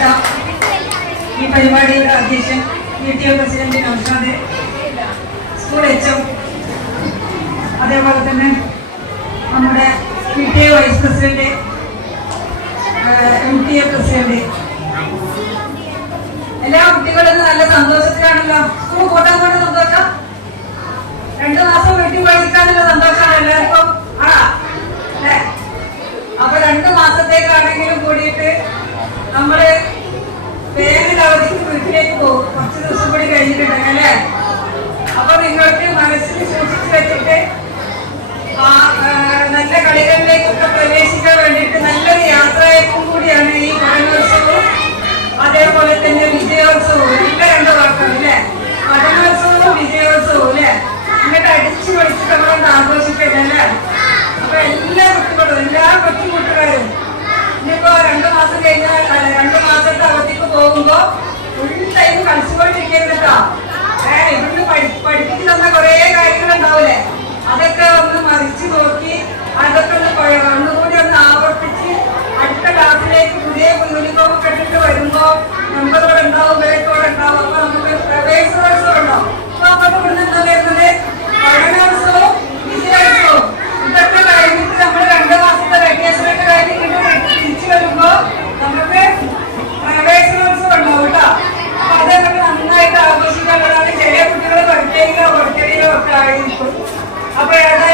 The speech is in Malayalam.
ബഹുമാനപ്പെട്ട ഈ പരിപാടിയുടെ അധ്യക്ഷൻ P president Naushad school H അതേപോലെ തന്നെ നമ്മുടെ P vice president M T A president. എല്ലാ കുട്ടികളും നല്ല സന്തോഷത്തിലാണല്ലോ. സ്കൂൾ കൂട്ടാൻ കൊണ്ട് സന്തോഷം? രണ്ടു മാസം വീട്ടിൽ പഠിക്കാനുള്ള സന്തോഷമാണ് എല്ലാവർക്കും. ആ അല്ലേ? അപ്പൊ രണ്ടു മാസത്തേക്കാണെങ്കിലും കൂടിയിട്ട് നമ്മൾ വീട്ടിലേക്ക് പോകും. കുറച്ച് ദിവസം കൂടി കഴിഞ്ഞിട്ടുണ്ടെങ്കിൽ അല്ലേ? അപ്പൊ നിങ്ങൾക്ക് മനസ്സിൽ സൂക്ഷിച്ചു വെച്ചിട്ട് നല്ല കളികളിലേക്കൊക്കെ പ്രവേശിക്കാൻ വേണ്ടിയിട്ട് നല്ലൊരു യാത്രയക്കും കൂടിയാണ് ഈ പഠനോത്സവവും അതേപോലെ തന്നെ വിജയോത്സവവും. നല്ല രണ്ടു വാക്കാണ് അല്ലേ? പഠനോത്സവവും വിജയോത്സവവും അല്ലേ? എന്നിട്ട് അടിച്ചു പഠിച്ചിട്ട് നമ്മളൊന്ന് ആഘോഷിക്കട്ടെ അല്ലേ? അപ്പൊ എല്ലാ കുട്ടികളും എല്ലാ കൊച്ചുകുട്ടികളും ഇനിയിപ്പോ രണ്ടു മാസം കഴിഞ്ഞാൽ രണ്ടു മാസത്തെ അവധിക്ക് പോകുമ്പോ കളിച്ചുകൊണ്ടിരിക്കരുത് കേട്ടോ. ഏഹ് ഇവിടുന്ന് പഠി പഠിപ്പിച്ചു തന്ന കുറേ കാര്യങ്ങൾ ഉണ്ടാവൂലേ apoiar aí, apoiar da